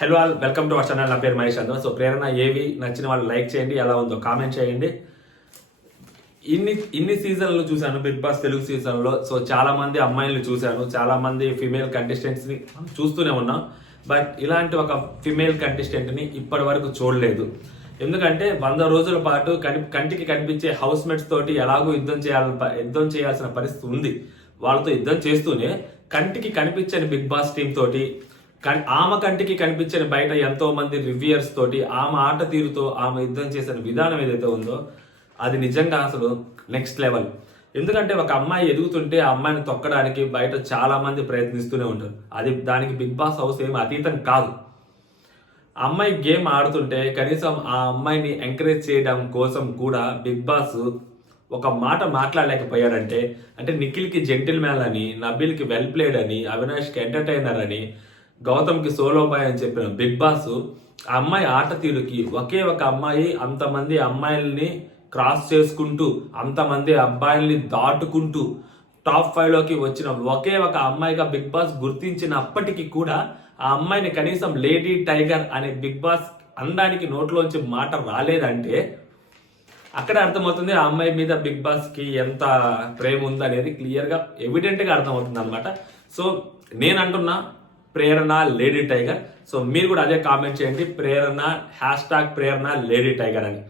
Hello all, welcome to our channel. నా పేరు మహేష్ చంద్ర. So ప్రేరణ ఏవి నచ్చిన వాళ్ళు లైక్ చేయండి, ఎలా ఉందో కామెంట్ చేయండి. ఇన్ని సీజన్లు చూశాను బిగ్ బాస్ తెలుగు సీజన్లో. సో చాలా మంది అమ్మాయిలను చూశాను, చాలా మంది ఫిమేల్ కంటెస్టెంట్స్ని చూస్తూనే ఉన్నాం. బట్ ఇలాంటి ఒక ఫిమేల్ కంటెస్టెంట్ని ఇప్పటి వరకు చూడలేదు. ఎందుకంటే 100 రోజుల పాటు కంటికి కనిపించే హౌస్ మేట్స్ తోటి ఎలాగో యుద్ధం చేయాల్సిన పరిస్థితి ఉంది. వాళ్ళతో యుద్ధం చేస్తూనే కంటికి కనిపించని బిగ్ బాస్ టీం తోటి, ఆమె కంటికి కనిపించని బయట ఎంతో మంది రివ్యూయర్స్ తోటి ఆమె ఆట తీరుతో ఆమె యుద్ధం చేసిన విధానం ఏదైతే ఉందో అది నిజంగా అసలు నెక్స్ట్ లెవెల్. ఎందుకంటే ఒక అమ్మాయి ఎదుగుతుంటే ఆ అమ్మాయిని తొక్కడానికి బయట చాలా మంది ప్రయత్నిస్తూనే ఉంటారు. దానికి బిగ్ బాస్ హౌస్ ఏమి అతీతం కాదు. ఆ అమ్మాయి గేమ్ ఆడుతుంటే కనీసం ఆ అమ్మాయిని ఎంకరేజ్ చేయడం కోసం కూడా బిగ్ బాస్ ఒక మాట మాట్లాడలేకపోయాడంటే, అంటే నిఖిల్కి జెంటిల్ మ్యాన్ అని, నబీల్కి వెల్ ప్లేడ్ అని, అవినాష్కి ఎంటర్టైనర్ అని, గౌతమ్కి సోలో బాయ్ అని చెప్పిన బిగ్ బాస్ ఆ అమ్మాయి ఆట తీరుకి ఒకే ఒక అమ్మాయి అంతమంది అమ్మాయిల్ని క్రాస్ చేసుకుంటూ, అంతమంది అబ్బాయిల్ని దాటుకుంటూ టాప్ 5లోకి వచ్చిన ఒకే ఒక అమ్మాయిగా బిగ్ బాస్ గుర్తించినప్పటికీ కూడా ఆ అమ్మాయిని కనీసం లేడీ టైగర్ అనే బిగ్ బాస్ అనడానికి నోట్లోంచి మాట రాలేదంటే అక్కడ అర్థమవుతుంది ఆ అమ్మాయి మీద బిగ్ బాస్ కి ఎంత ప్రేమ ఉందనేది క్లియర్గా ఎవిడెంట్గా అర్థమవుతుంది అనమాట. సో నేను అంటున్నా ప్రేరణ లేడీ టైగర్. సో మీరు కూడా అదే కామెంట్ చేయండి, ప్రేరణ #ప్రేరణ లేడీ టైగర్ అని.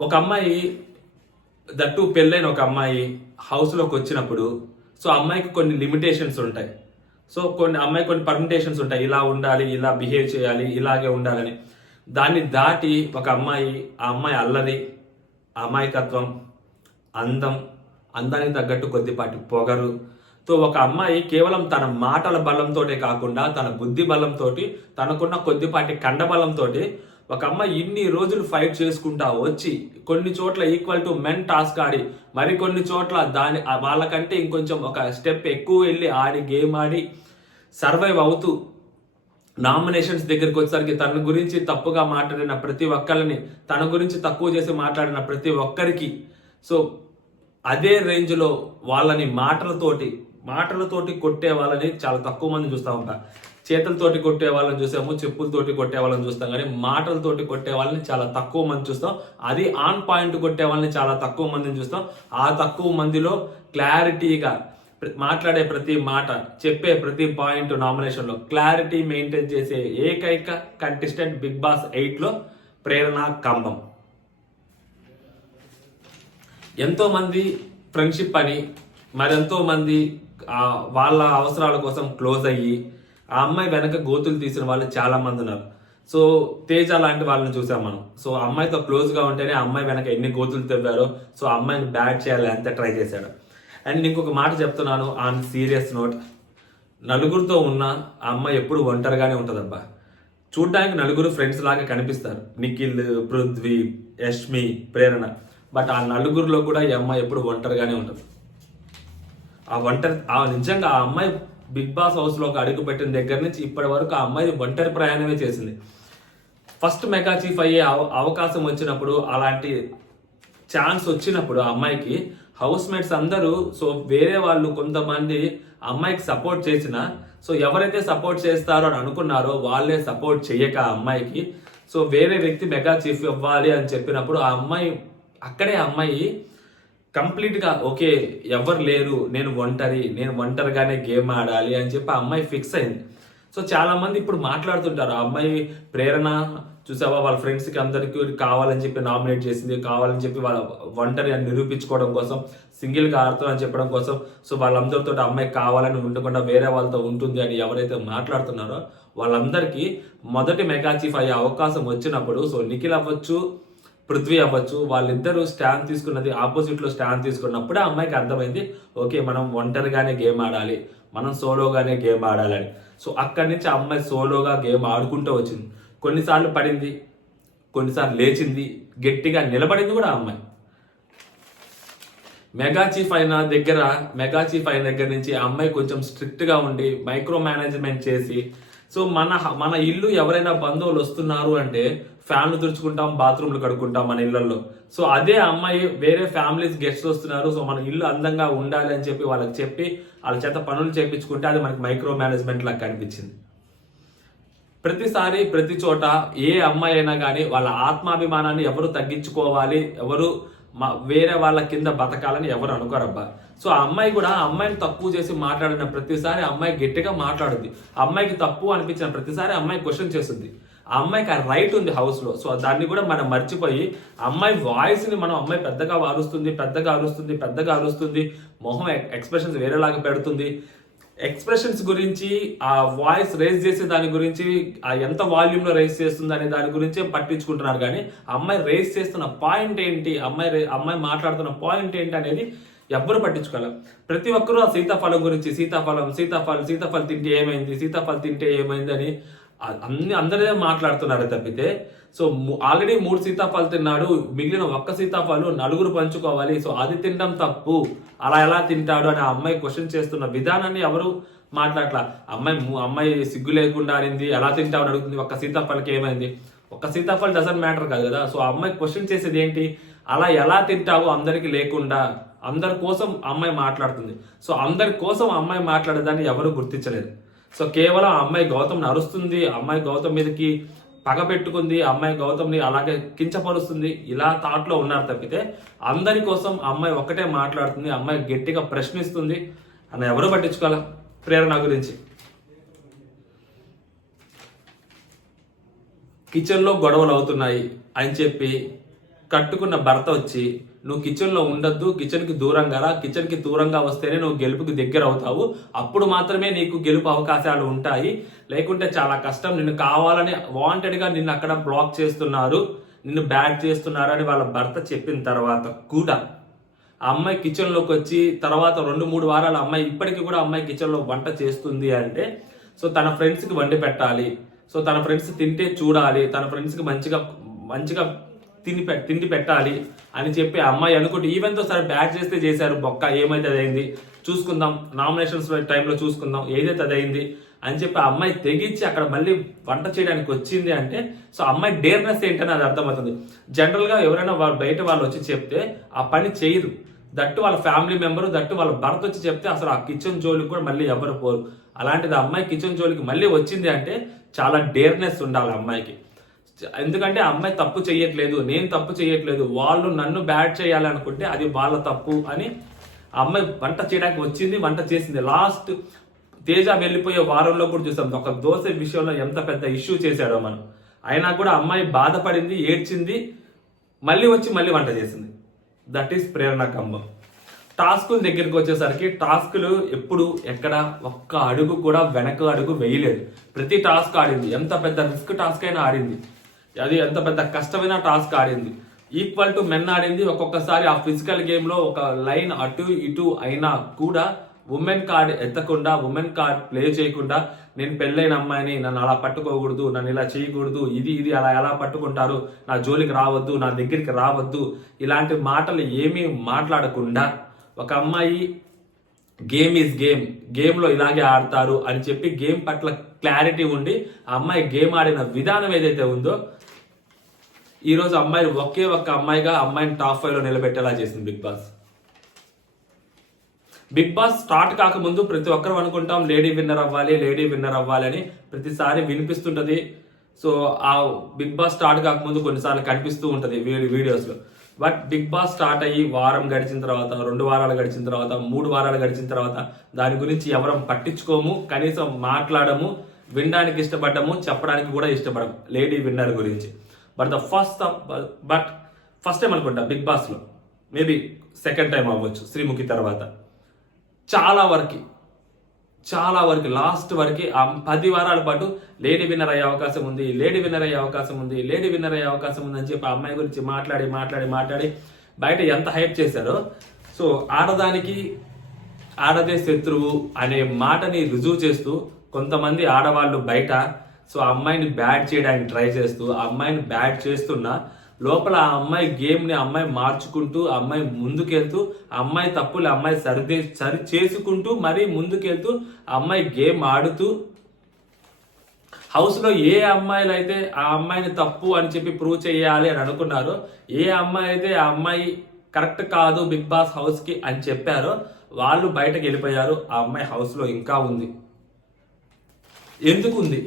ఒక అమ్మాయి దట్టు పెళ్ళైన ఒక అమ్మాయి హౌస్లోకి వచ్చినప్పుడు సో అమ్మాయికి కొన్ని లిమిటేషన్స్ ఉంటాయి. సో కొన్ని పర్మిటేషన్స్ ఉంటాయి, ఇలా ఉండాలి, ఇలా బిహేవ్ చేయాలి, ఇలాగే ఉండాలని. దాన్ని దాటి ఒక అమ్మాయి, ఆ అమ్మాయి అల్లరి, అమాయకత్వం, అందానికి తగ్గట్టు కొద్దిపాటి పొగరు తో ఒక అమ్మాయి కేవలం తన మాటల బలంతోటే కాకుండా తన బుద్ధి బలంతో, తనకున్న కొద్దిపాటి కండబలంతో ఒక అమ్మాయి ఇన్ని రోజులు ఫైట్ చేసుకుంటా వచ్చి కొన్ని చోట్ల ఈక్వల్ టు మెన్ టాస్క్ ఆడి, మరికొన్ని చోట్ల వాళ్ళకంటే ఇంకొంచెం ఒక స్టెప్ ఎక్కువ వెళ్ళి ఆడి గేమ్ ఆడి సర్వైవ్ అవుతూ నామినేషన్స్ దగ్గరికి వచ్చేసరికి తన గురించి తప్పుగా మాట్లాడిన ప్రతి ఒక్కరిని, తన గురించి తక్కువ చేసి మాట్లాడిన ప్రతి ఒక్కరికి సో అదే రేంజ్లో వాళ్ళని మాటలతోటి కొట్టే వాళ్ళని చాలా తక్కువ మంది చూస్తూ ఉంటాం. చేతులతోటి కొట్టే వాళ్ళని చూసాము, చెప్పులతోటి కొట్టే వాళ్ళని చూస్తాం, కానీ మాటలతోటి కొట్టే వాళ్ళని చాలా తక్కువ మంది చూస్తాం. అది ఆన్ పాయింట్ కొట్టే వాళ్ళని చాలా తక్కువ మందిని చూస్తాం. ఆ తక్కువ మందిలో క్లారిటీగా మాట్లాడే ప్రతి మాట, చెప్పే ప్రతి పాయింట్ నామినేషన్లో క్లారిటీ మెయింటైన్ చేసే ఏకైక కంటెస్టెంట్ బిగ్ బాస్ 8లో ప్రేరణ కంబం. ఎంతో మంది ఫ్రెండ్షిప్ అని, మరెంతో మంది వాళ్ళ అవసరాల కోసం క్లోజ్ అయ్యి ఆ అమ్మాయి వెనక గోతులు తీసిన వాళ్ళు చాలా మంది ఉన్నారు. సో తేజ లాంటి వాళ్ళని చూసాం మనం. సో అమ్మాయితో క్లోజ్గా ఉంటేనే అమ్మాయి వెనక ఎన్ని గోతులు తెవ్వారో, సో అమ్మాయిని బ్యాడ్ చేయాలి అంత ట్రై చేశాడు. అండ్ ఇంకొక మాట చెప్తున్నాను ఆన్ సీరియస్ నోట్, నలుగురితో ఉన్న ఆ అమ్మాయి ఎప్పుడు ఒంటరిగానే ఉంటుందబ్బా. చూడ్డానికి నలుగురు ఫ్రెండ్స్ లాగా కనిపిస్తారు, నిఖిల్, పృథ్వీ, యష్మి, ప్రేరణ. బట్ ఆ నలుగురిలో కూడా ఈ అమ్మాయి ఎప్పుడు ఒంటరిగానే ఉంటుంది. నిజంగా ఆ అమ్మాయి బిగ్ బాస్ హౌస్లోకి అడుగు పెట్టిన దగ్గర నుంచి ఇప్పటి వరకు ఆ అమ్మాయి ఒంటరి ప్రయాణమే చేసింది. ఫస్ట్ మెగా చీఫ్ అయ్యే అవకాశం వచ్చినప్పుడు, అలాంటి ఛాన్స్ వచ్చినప్పుడు ఆ అమ్మాయికి హౌస్ మేట్స్ అందరూ సో వేరే వాళ్ళు కొంతమంది అమ్మాయికి సపోర్ట్ చేసిన, సో ఎవరైతే సపోర్ట్ చేస్తారో అని అనుకున్నారో వాళ్ళే సపోర్ట్ చేయక ఆ అమ్మాయికి సో వేరే వ్యక్తి మెగా చీఫ్ ఇవ్వాలి అని చెప్పినప్పుడు ఆ అమ్మాయి కంప్లీట్గా ఓకే ఎవరు లేరు, నేను ఒంటరిగానే గేమ్ ఆడాలి అని చెప్పి ఆ అమ్మాయి ఫిక్స్ అయింది. సో చాలా మంది ఇప్పుడు మాట్లాడుతుంటారు, ఆ అమ్మాయి ప్రేరణ చూసావా వాళ్ళ ఫ్రెండ్స్కి అందరికీ కావాలని చెప్పి నామినేట్ చేసింది, కావాలని చెప్పి వాళ్ళ ఒంటరి అని నిరూపించుకోవడం కోసం, సింగిల్గా ఆడుతుందని చెప్పడం కోసం, సో వాళ్ళందరితో అమ్మాయి కావాలని ఉండకుండా వేరే వాళ్ళతో ఉంటుంది అని ఎవరైతే మాట్లాడుతున్నారో వాళ్ళందరికీ మొదటి మెగా చీఫ్ అయ్యే అవకాశం వచ్చినప్పుడు సో నిఖిల్ అవ్వచ్చు, పృథ్వీ అవ్వచ్చు, వాళ్ళిద్దరూ స్టాండ్ తీసుకున్నది ఆపోజిట్లో స్టాండ్ తీసుకున్నప్పుడే ఆ అమ్మాయికి అర్థమైంది ఓకే మనం ఒంటరిగానే గేమ్ ఆడాలి, మనం సోలోగానే గేమ్ ఆడాలని. సో అక్కడి నుంచి ఆ అమ్మాయి సోలోగా గేమ్ ఆడుకుంటూ వచ్చింది. కొన్నిసార్లు పడింది, కొన్నిసార్లు లేచింది, గట్టిగా నిలబడింది కూడా ఆ అమ్మాయి. మెగా చీఫ్ అయిన దగ్గర నుంచి ఆ అమ్మాయి కొంచెం స్ట్రిక్ట్గా ఉండి మైక్రో మేనేజ్మెంట్ చేసి సో మన ఇల్లు ఎవరైనా బంధువులు వస్తున్నారు అంటే ఫ్యాన్లు తుడుచుకుంటాం, బాత్రూమ్లు కడుక్కుంటాం మన ఇళ్లలో. సో అదే అమ్మాయి వేరే ఫ్యామిలీస్ గెస్ట్స్ వస్తున్నారు, సో మన ఇల్లు అందంగా ఉండాలి అని చెప్పి వాళ్ళకి చెప్పి వాళ్ళ చేత పనులు చేయించుకుంటే అది మనకి మైక్రో మేనేజ్మెంట్ లాగా కనిపించింది. ప్రతిసారి ప్రతి చోట ఏ అమ్మాయి అయినా కానీ వాళ్ళ ఆత్మాభిమానాన్ని ఎవరు తగ్గించుకోవాలి, ఎవరు వేరే వాళ్ళ కింద బతకాలని ఎవరు అనుకోరబ్బా. సో ఆ అమ్మాయి కూడా ఆ అమ్మాయిని తక్కువ చేసి మాట్లాడిన ప్రతిసారి అమ్మాయి గట్టిగా మాట్లాడుద్ది. ఆ అమ్మాయికి తప్పు అనిపించిన ప్రతిసారి అమ్మాయి క్వశ్చన్ చేస్తుంది. ఆ అమ్మాయికి ఆ రైట్ ఉంది హౌస్ లో. సో దాన్ని కూడా మనం మర్చిపోయి అమ్మాయి వాయిస్ ని మనం అమ్మాయి పెద్దగా అరుస్తుంది, మొహం ఎక్స్ప్రెషన్స్ వేరేలాగా పెడుతుంది. ఎక్స్ప్రెషన్స్ గురించి, ఆ వాయిస్ రేజ్ చేసే దాని గురించి, ఆ ఎంత వాల్యూమ్ లో రేజ్ చేస్తుంది అనే దాని గురించి పట్టించుకుంటున్నారు. కానీ అమ్మాయి రేజ్ చేస్తున్న పాయింట్ ఏంటి, అమ్మాయి మాట్లాడుతున్న పాయింట్ ఏంటి అనేది ఎవ్వరు పట్టించుకోవాలి. ప్రతి ఒక్కరూ ఆ సీతాఫలం గురించి, సీతాఫలం తింటే ఏమైంది అని అందరే మాట్లాడుతున్నారు తప్పితే, సో ఆల్రెడీ 3 సీతాఫలాలు తిన్నాడు, మిగిలిన 1 సీతాఫలం నలుగురు పంచుకోవాలి, సో అది తినడం తప్పు, అలా ఎలా తింటాడు అని ఆ అమ్మాయి క్వశ్చన్ చేస్తున్న విధానాన్ని ఎవరు మాట్లాడలా. అమ్మాయి సిగ్గు లేకుండా అనింది, ఎలా తింటావు అని అడుగుతుంది. 1 సీతాఫలకి ఏమైంది? 1 సీతాఫలం డజంట్ మ్యాటర్ కాదు కదా. సో ఆ అమ్మాయి క్వశ్చన్ చేసేది ఏంటి, అలా ఎలా తింటావు అందరికి లేకుండా, అందరి కోసం అమ్మాయి మాట్లాడుతుంది. సో అందరి కోసం అమ్మాయి మాట్లాడేదాన్ని ఎవరు గుర్తించలేదు. సో కేవలం అమ్మాయి గౌతమ్ని అరుస్తుంది, అమ్మాయి గౌతమ్ మీదకి పగ పెట్టుకుంది, అమ్మాయి గౌతమ్ని అలాగే కించపరుస్తుంది, ఇలా థాట్లో ఉన్నారు తప్పితే అందరి కోసం అమ్మాయి ఒక్కటే మాట్లాడుతుంది, అమ్మాయి గట్టిగా ప్రశ్నిస్తుంది అని ఎవరు పట్టించుకోవాలా. ప్రేరణ గురించి కిచెన్లో గొడవలు అవుతున్నాయి అని చెప్పి కట్టుకున్న భర్త వచ్చి నువ్వు కిచెన్లో ఉండొద్దు, కిచెన్కి దూరంగా రా, కిచెన్కి దూరంగా వస్తేనే నువ్వు గెలుపుకి దగ్గర అవుతావు, అప్పుడు మాత్రమే నీకు గెలుపు అవకాశాలు ఉంటాయి, లేకుంటే చాలా కష్టం, నిన్ను కావాలని వాంటెడ్గా నిన్ను అక్కడ బ్లాక్ చేస్తున్నారు, నిన్ను బ్యాడ్ చేస్తున్నారు అని వాళ్ళ భర్త చెప్పిన తర్వాత కూడా ఆ అమ్మాయి కిచెన్లోకి వచ్చి తర్వాత 2-3 వారాల అమ్మాయి ఇప్పటికీ కూడా అమ్మాయి కిచెన్లో వంట చేస్తుంది అంటే, సో తన ఫ్రెండ్స్కి వండి పెట్టాలి, సో తన ఫ్రెండ్స్ తింటే చూడాలి, తన ఫ్రెండ్స్కి మంచిగా తిండి పెట్టాలి అని చెప్పి అమ్మాయి అనుకుంటే, ఈవెన్తో సరే బ్యాడ్ చేస్తే చేశారు, బొక్క ఏమైతే అదైంది చూసుకుందాం, నామినేషన్స్ టైంలో చూసుకుందాం, ఏదైతే అదైంది అని చెప్పి ఆ అమ్మాయి తెగించి అక్కడ మళ్ళీ వంట చేయడానికి వచ్చింది అంటే, సో అమ్మాయి డేర్నెస్ ఏంటని అది అర్థమవుతుంది. జనరల్గా ఎవరైనా బయట వాళ్ళు వచ్చి చెప్తే ఆ పని చేయరు, దట్టు వాళ్ళ ఫ్యామిలీ మెంబరు, దట్టు వాళ్ళ భర్త వచ్చి చెప్తే అసలు ఆ కిచెన్ జోలికి కూడా మళ్ళీ ఎవరు పోరు. అలాంటిది అమ్మాయి కిచెన్ జోలికి మళ్ళీ వచ్చింది అంటే చాలా డేర్నెస్ ఉండాలి అమ్మాయికి. ఎందుకంటే అమ్మాయి తప్పు చేయట్లేదు, నేను తప్పు చేయట్లేదు, వాళ్ళు నన్ను బ్యాడ్ చేయాలనుకుంటే అది వాళ్ళ తప్పు అని అమ్మాయి వంట చేయడానికి వచ్చింది, వంట చేసింది. లాస్ట్ తేజ వెళ్ళిపోయే వారంలో కూడా చూసాం, ఒక దోశ విషయంలో ఎంత పెద్ద ఇష్యూ చేశాడో మనం, అయినా కూడా అమ్మాయి బాధపడింది, ఏడ్చింది, మళ్ళీ వంట చేసింది. దట్ ఈస్ ప్రేరణ కంబం. టాస్కుల దగ్గరికి వచ్చేసరికి టాస్కులు ఎప్పుడు ఎక్కడ ఒక్క అడుగు కూడా వెనక అడుగు వేయలేదు. ప్రతి టాస్క్ ఆడింది, ఎంత పెద్ద రిస్క్ టాస్క్ అయినా ఆడింది, అది ఎంత పెద్ద కష్టమైన టాస్క్ ఆడింది. ఈక్వల్ టు మెన్ ఆడింది. ఒక్కొక్కసారి ఆ ఫిజికల్ గేమ్ లో ఒక లైన్ అటు ఇటు అయినా కూడా ఉమెన్ కార్డ్ ఎత్తకుండా, ఉమెన్ కార్డ్ ప్లే చేయకుండా, నేను పెళ్ళైన అమ్మాయిని, నన్ను అలా పట్టుకోకూడదు, నన్ను ఇలా చేయకూడదు, ఇది అలా ఎలా పట్టుకుంటారు, నా జోలికి రావద్దు, నా దగ్గరికి రావద్దు, ఇలాంటి మాటలు ఏమీ మాట్లాడకుండా ఒక అమ్మాయి గేమ్ ఈజ్ గేమ్లో ఇలాగే ఆడతారు అని చెప్పి గేమ్ పట్ల క్లారిటీ ఉండి ఆ అమ్మాయి గేమ్ ఆడిన విధానం ఏదైతే ఉందో ఈరోజు అమ్మాయిని ఒకే ఒక్క అమ్మాయిగా అమ్మాయిని టాప్ 5లో నిలబెట్టేలా చేసింది బిగ్ బాస్ స్టార్ట్ కాకముందు ప్రతి ఒక్కరు అనుకుంటాం లేడీ విన్నర్ అవ్వాలి అని ప్రతిసారి వినిపిస్తుంటది. సో ఆ బిగ్ బాస్ స్టార్ట్ కాకముందు కొన్నిసార్లు కనిపిస్తూ ఉంటది వీడియోస్లో. బట్ బిగ్ బాస్ స్టార్ట్ అయ్యి వారం గడిచిన తర్వాత, 2 వారాలు గడిచిన తర్వాత, 3 వారాలు గడిచిన తర్వాత దాని గురించి ఎవరం పట్టించుకోము, కనీసం మాట్లాడము, వినడానికి ఇష్టపడ్డము, చెప్పడానికి కూడా ఇష్టపడము లేడీ విన్నర్ గురించి. బట్ ఫస్ట్ టైం అనుకుంటా బిగ్ బాస్లో, మేబీ సెకండ్ టైం అవ్వచ్చు శ్రీముఖి తర్వాత, చాలా వరకు లాస్ట్ వరకు 10 వారాల పాటు లేడీ విన్నర్ అయ్యే అవకాశం ఉంది అని చెప్పి అమ్మాయి గురించి మాట్లాడి బయట ఎంత హైప్ చేశారో. సో ఆడదానికి ఆడదే శత్రువు అనే మాటని రుజువు చేస్తూ కొంతమంది ఆడవాళ్ళు బయట సో అమ్మాయిని బ్యాడ్ చేయడానికి ట్రై చేస్తూ, ఆ అమ్మాయిని బ్యాడ్ చేస్తున్నా లోపల ఆ అమ్మాయి గేమ్ని అమ్మాయి మార్చుకుంటూ, ఆ అమ్మాయి ముందుకెళ్తూ, ఆ అమ్మాయి తప్పులు అమ్మాయి సరి చేసుకుంటూ మరీ ముందుకెళ్తూ, ఆ అమ్మాయి గేమ్ ఆడుతూ, హౌస్లో ఏ అమ్మాయిలు అయితే ఆ అమ్మాయిని తప్పు అని చెప్పి ప్రూవ్ చేయాలి అని అనుకున్నారో, ఏ అమ్మాయి అయితే ఆ అమ్మాయి కరెక్ట్ కాదు బిగ్ బాస్ హౌస్కి అని చెప్పారో వాళ్ళు బయటకు వెళ్ళిపోయారు. ఆ అమ్మాయి హౌస్లో ఇంకా ఉంది. ఎందుకు ఉంది?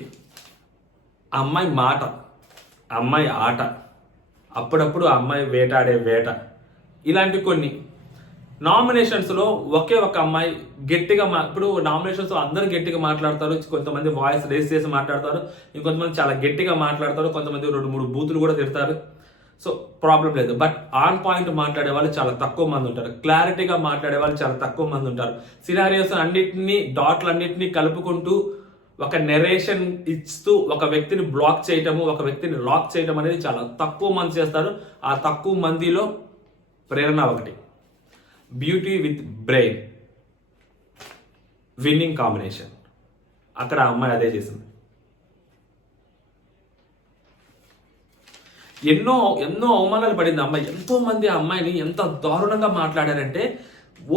ఆ అమ్మాయి మాట, ఆ అమ్మాయి ఆట, అప్పుడప్పుడు ఆ అమ్మాయి వేటాడే వేట, ఇలాంటి కొన్ని నామినేషన్స్లో ఒకే ఒక అమ్మాయి గట్టిగా ఇప్పుడు నామినేషన్స్ అందరూ గట్టిగా మాట్లాడతారు, కొంతమంది వాయిస్ రేస్ చేసి మాట్లాడతారు, ఇంకొంతమంది చాలా గట్టిగా మాట్లాడతారు, కొంతమంది 2-3 బూతులు కూడా తిడతారు. సో ప్రాబ్లం లేదు. బట్ ఆన్ పాయింట్ మాట్లాడే వాళ్ళు చాలా తక్కువ మంది ఉంటారు, క్లారిటీగా మాట్లాడే వాళ్ళు చాలా తక్కువ మంది ఉంటారు. సినారియోస్ అన్నిటినీ డాట్లన్నింటినీ కలుపుకుంటూ ఒక నెరేషన్ ఇస్తూ ఒక వ్యక్తిని బ్లాక్ చేయటము, ఒక వ్యక్తిని లాక్ చేయటం అనేది చాలా తక్కువ మంది చేస్తారు. ఆ తక్కువ మందిలో ప్రేరణ ఒకటి. Beauty with brain, winnowing combination. అక్కడ అమ్మాయి అదే చేసింది. ఎన్నో అవమానాలు పడింది అమ్మాయి. ఎంతో మంది ఆ అమ్మాయిని ఎంత దారుణంగా మాట్లాడారంటే,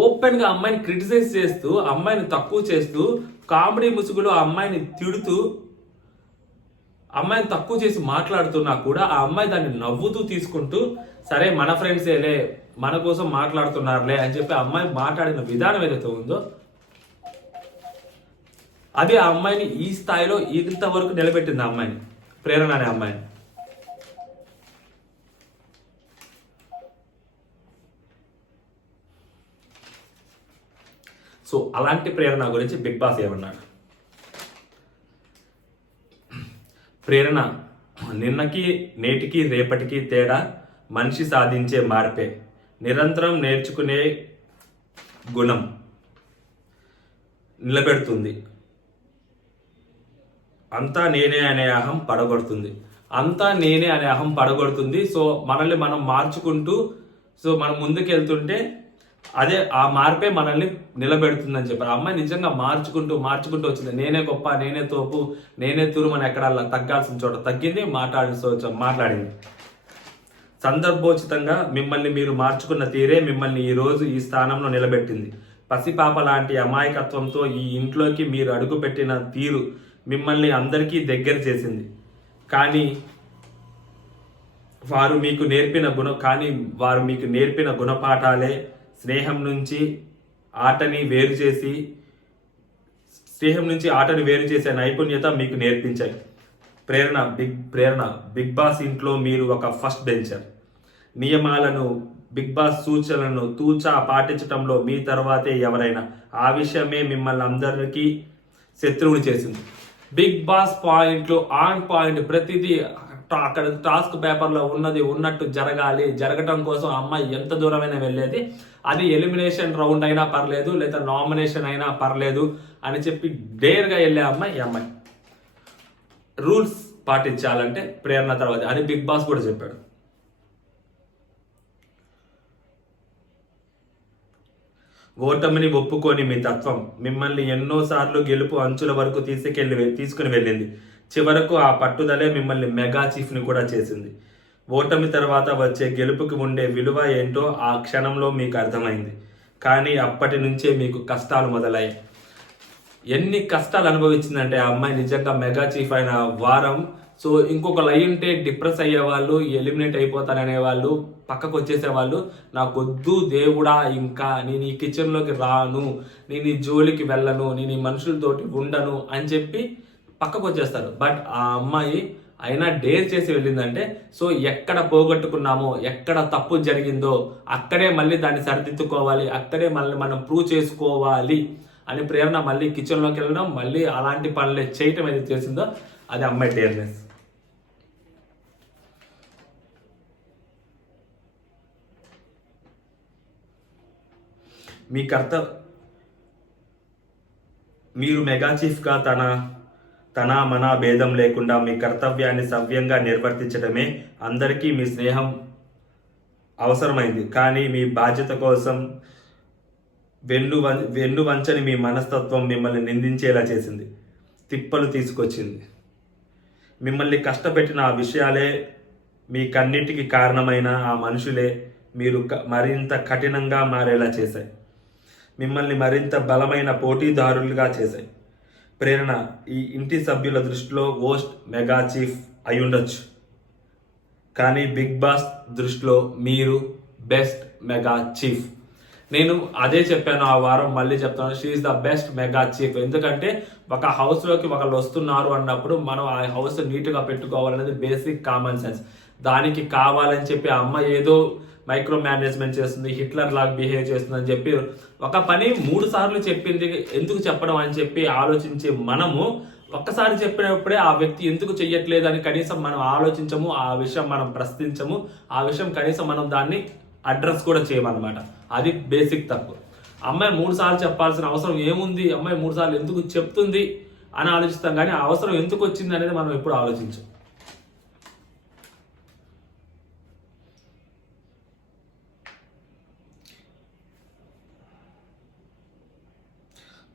ఓపెన్ గా అమ్మాయిని క్రిటిసైజ్ చేస్తూ, అమ్మాయిని తక్కువ చేస్తూ, కామెడీ ముసుగులో ఆ అమ్మాయిని తిడుతూ, అమ్మాయిని తక్కువ చేసి మాట్లాడుతున్నా కూడా ఆ అమ్మాయి దాన్ని నవ్వుతూ తీసుకుంటూ, సరే మన ఫ్రెండ్సేలే, మన కోసం మాట్లాడుతున్నారులే అని చెప్పి అమ్మాయి మాట్లాడిన విధానం ఏదైతే ఉందో అదే ఆ అమ్మాయిని ఈ స్థాయిలో ఇంతవరకు నిలబెట్టింది. ఆ అమ్మాయిని, ప్రేరణ అనే అమ్మాయిని. సో అలాంటి ప్రేరణ గురించి బిగ్ బాస్ ఏమన్నాడు? ప్రేరణ, నిన్నకి నేటికి రేపటికి తేడా మనిషి సాధించే మార్పే, నిరంతరం నేర్చుకునే గుణం నిలబెడుతుంది, అంతా నేనే అనే అహం పడగొడుతుంది. అంతా నేనే అనే అహం పడగొడుతుంది. సో మనల్ని మనం మార్చుకుంటూ, సో మనం ముందుకు వెళ్తుంటే అదే ఆ మార్పే మనల్ని నిలబెడుతుందని చెప్పారు. అమ్మాయి నిజంగా మార్చుకుంటూ వచ్చింది. నేనే గొప్ప, నేనే తోపు, నేనే తురుమని ఎక్కడ తగ్గాల్సిన చోట తగ్గింది, మాట్లాడింది. సందర్భోచితంగా మిమ్మల్ని మీరు మార్చుకున్న తీరే మిమ్మల్ని ఈ రోజు ఈ స్థానంలో నిలబెట్టింది. పసిపాప లాంటి అమాయకత్వంతో ఈ ఇంట్లోకి మీరు అడుగుపెట్టిన తీరు మిమ్మల్ని అందరికీ దగ్గర చేసింది. కానీ వారు మీకు నేర్పిన గుణపాఠాలే స్నేహం నుంచి ఆటని వేరు చేసే నైపుణ్యత మీకు నేర్పించాయి. ప్రేరణ బిగ్ బాస్ ఇంట్లో మీరు ఒక ఫస్ట్ బెంచర్. నియమాలను, బిగ్ బాస్ సూచనలను తూచా పాటించడంలో మీ తర్వాతే ఎవరైనా. ఆ విషయమే మిమ్మల్ని అందరికీ శత్రువుని చేసింది. బిగ్ బాస్ పాయింట్లు ఆన్ పాయింట్, ప్రతిదీ అక్కడ టాస్క్ పేపర్లో ఉన్నది ఉన్నట్టు జరగటం కోసం అమ్మాయి ఎంత దూరమైనా వెళ్ళేది. అది ఎలిమినేషన్ రౌండ్ అయినా పర్లేదు, లేదా నామినేషన్ అయినా పర్లేదు అని చెప్పి డేర్గా వెళ్ళే అమ్మాయి ఈ అమ్మాయి. రూల్స్ పాటించాలంటే ప్రేరణ తర్వాత అని బిగ్ బాస్ కూడా చెప్పాడు. ఓటమిని ఒప్పుకొని మీ తత్వం మిమ్మల్ని ఎన్నోసార్లు గెలుపు అంచుల వరకు తీసుకుని వెళ్ళింది. చివరకు ఆ పట్టుదలే మిమ్మల్ని మెగా చీఫ్ని కూడా చేసింది. ఓటమి తర్వాత వచ్చే గెలుపుకి ఉండే విలువ ఏంటో ఆ క్షణంలో మీకు అర్థమైంది. కానీ అప్పటి నుంచే మీకు కష్టాలు మొదలయ్యాయి. ఎన్ని కష్టాలు అనుభవించిందంటే ఆ అమ్మాయి నిజంగా మెగా చీఫ్ అయిన వారం. సో ఇంకొక లైన్ ఉంటే డిప్రెస్ అయ్యేవాళ్ళు, ఎలిమినేట్ అయిపోతారనే వాళ్ళు, పక్కకు వచ్చేసేవాళ్ళు. నాకొద్దు దేవుడా, ఇంకా నేను ఈ కిచెన్లోకి రాను, నేను ఈ జోలికి వెళ్ళను, నేను ఈ మనుషులతోటి ఉండను అని చెప్పి పక్కకు వచ్చేస్తారు. బట్ ఆ అమ్మాయి అయినా డేర్ చేసి వెళ్ళిందంటే, సో ఎక్కడ పోగొట్టుకున్నామో, ఎక్కడ తప్పు జరిగిందో అక్కడే మళ్ళీ దాన్ని సరిదిద్దుకోవాలి, అక్కడే మళ్ళీ మనం ప్రూవ్ చేసుకోవాలి అని ప్రేరణ మళ్ళీ కిచెన్లోకి వెళ్ళడం, మళ్ళీ అలాంటి పనులే చేయటం ఏది చేసిందో అది అమ్మాయి డేర్నెస్. మీరు మెగా చీఫ్గా తన మన భేదం లేకుండా మీ కర్తవ్యాన్ని సవ్యంగా నిర్వర్తించడమే అందరికీ మీ స్నేహం అవసరమైంది. కానీ మీ బాధ్యత కోసం వెన్ను వంచని మీ మనస్తత్వం మిమ్మల్ని నిందించేలా చేసింది, తిప్పలు తీసుకొచ్చింది. మిమ్మల్ని కష్టపెట్టిన ఆ విషయాలే, మీ కన్నిటికి కారణమైన ఆ మనుషులే మీరు మరింత కఠినంగా మారేలా చేశాయి, మిమ్మల్ని మరింత బలమైన పోటీదారులుగా చేశాయి. ప్రేరణ ఈ ఇంటి సభ్యుల దృష్టిలో వోస్ట్ మెగా చీఫ్ అయ్యుండొచ్చు, కానీ బిగ్ బాస్ దృష్టిలో మీరు బెస్ట్ మెగా చీఫ్. నేను అదే చెప్పాను ఆ వారం, మళ్ళీ చెప్తాను, she is the best mega chief. ఎందుకంటే ఒక హౌస్లోకి ఒకళ్ళు వస్తున్నారు అన్నప్పుడు మనం ఆ హౌస్ నీట్గా పెట్టుకోవాలనేది బేసిక్ కామన్ సెన్స్. దానికి కావాలని చెప్పి ఆ అమ్మ ఏదో మైక్రో మేనేజ్మెంట్ చేస్తుంది, హిట్లర్ లాగా బిహేవ్ చేస్తుంది అని చెప్పి ఒక పని 3 సార్లు చెప్పింది ఎందుకు చెప్పడం అని చెప్పి ఆలోచించే మనము ఒక్కసారి చెప్పినప్పుడే ఆ వ్యక్తి ఎందుకు చెయ్యట్లేదు అని కనీసం మనం ఆలోచించము, ఆ విషయం మనం ప్రశ్నించము, ఆ విషయం కనీసం మనం దాన్ని అడ్రస్ కూడా చేయమన్నమాట. అది బేసిక్ తప్పు. అమ్మాయి 3 సార్లు చెప్పాల్సిన అవసరం ఏముంది, అమ్మాయి 3 సార్లు ఎందుకు చెప్తుంది అని ఆలోచిస్తాం, కానీ ఆ అవసరం ఎందుకు వచ్చింది అనేది మనం ఎప్పుడు ఆలోచించం.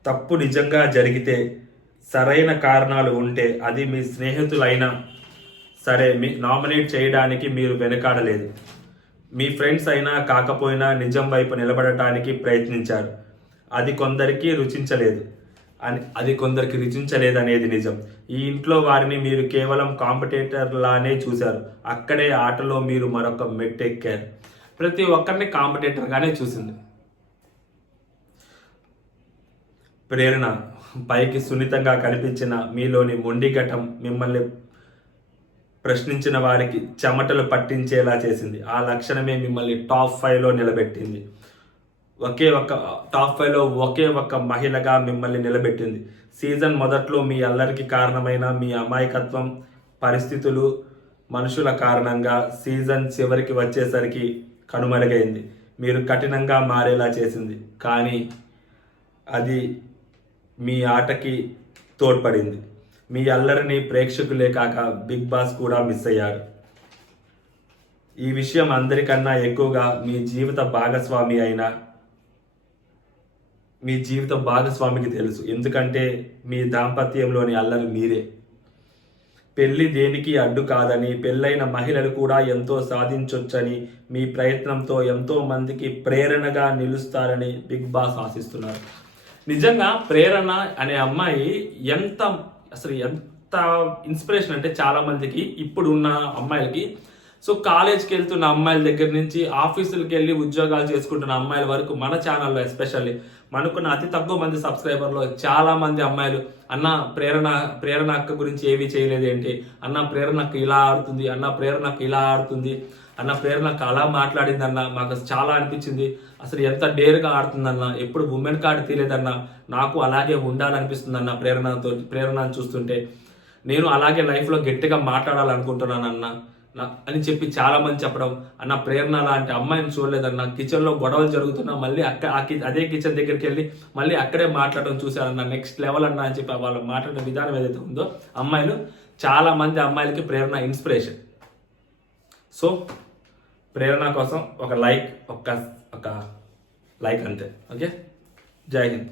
తప్పు నిజంగా జరిగితే, సరైన కారణాలు ఉంటే, అది మీ స్నేహితులైనా సరే మీ నామినేట్ చేయడానికి మీరు వెనకాడలేదు. మీ ఫ్రెండ్స్ అయినా కాకపోయినా నిజం వైపు నిలబడటానికి ప్రయత్నించారు. అది కొందరికి రుచించలేదు అనేది నిజం. ఈ ఇంట్లో వారిని మీరు కేవలం కాంపిటేటర్లానే చూశారు. అక్కడే ఆటలో మీరు మరొక మెట్టెక్కారు. ప్రతి ఒక్కరిని కాంపిటేటర్గానే చూసింది. ప్రేరణ పైకి సున్నితంగా కనిపించిన మీలోని మొండిఘటం మిమ్మల్ని ప్రశ్నించిన వారికి చెమటలు పట్టించేలా చేసింది. ఆ లక్షణమే మిమ్మల్ని టాప్ 5లో నిలబెట్టింది. టాప్ 5లో ఒకే ఒక్క మహిళగా మిమ్మల్ని నిలబెట్టింది. సీజన్ మొదట్లో మీ అల్లరికి కారణమైన మీ అమాయకత్వం, పరిస్థితులు, మనుషుల కారణంగా సీజన్ చివరికి వచ్చేసరికి కనుమరుగైంది. మీరు కఠినంగా మారేలా చేసింది, కానీ అది మీ ఆటకి తోడ్పడింది. మీ అల్లరిని ప్రేక్షకులే కాక బిగ్ బాస్ కూడా మిస్ అయ్యారు. ఈ విషయం అందరికన్నా ఎక్కువగా మీ జీవిత భాగస్వామికి తెలుసు. ఎందుకంటే మీ దాంపత్యంలోని అల్లరి మీరే. పెళ్లి దేనికి అడ్డు కాదని, పెళ్ళైన మహిళలు కూడా ఎంతో సాధించొచ్చని, మీ ప్రయత్నంతో ఎంతో మందికి ప్రేరణగా నిలుస్తారని బిగ్ బాస్ ఆశిస్తున్నారు. నిజంగా ప్రేరణ అనే అమ్మాయి ఎంత ఇన్స్పిరేషన్ అంటే చాలా మందికి, ఇప్పుడున్న అమ్మాయిలకి. సో కాలేజ్కి వెళ్తున్న అమ్మాయిల దగ్గర నుంచి ఆఫీసులకు వెళ్ళి ఉద్యోగాలు చేసుకుంటున్న అమ్మాయిల వరకు మన ఛానల్లో ఎస్పెషల్లీ మనకున్న అతి తక్కువ మంది సబ్స్క్రైబర్లో చాలా మంది అమ్మాయిలు, అన్న ప్రేరణ అక్క గురించి ఏవి చేయలేదు ఏంటి, అన్న ప్రేరణకు ఇలా ఆడుతుంది, అన్న ప్రేరణకు ఇలా ఆడుతుంది, అన్న ప్రేరణకు అలా మాట్లాడిందన్న, మాకు చాలా అనిపించింది, అసలు ఎంత డేర్గా ఆడుతుందన్న, ఎప్పుడు ఉమెన్ కార్డు తీయలేదన్న, నాకు అలాగే ఉండాలనిపిస్తుందన్న ప్రేరణను చూస్తుంటే, నేను అలాగే లైఫ్లో గట్టిగా మాట్లాడాలనుకుంటున్నానన్న అని చెప్పి చాలా మంది చెప్పడం. అన్న ప్రేరణ లాంటి అమ్మాయిని చూడలేదన్న, కిచెన్లో గొడవలు జరుగుతున్నా మళ్ళీ అదే కిచెన్ దగ్గరికి వెళ్ళి మళ్ళీ అక్కడే మాట్లాడడం చూశారన్న, నెక్స్ట్ లెవెల్ అన్న అని చెప్పి వాళ్ళు మాట్లాడే విధానం ఏదైతే ఉందో, అమ్మాయిలు చాలా మంది అమ్మాయిలకి ప్రేరణ ఇన్స్పిరేషన్. సో ప్రేరణ కోసం ఒక లైక్ అంతే. ఓకే, జై హింద్.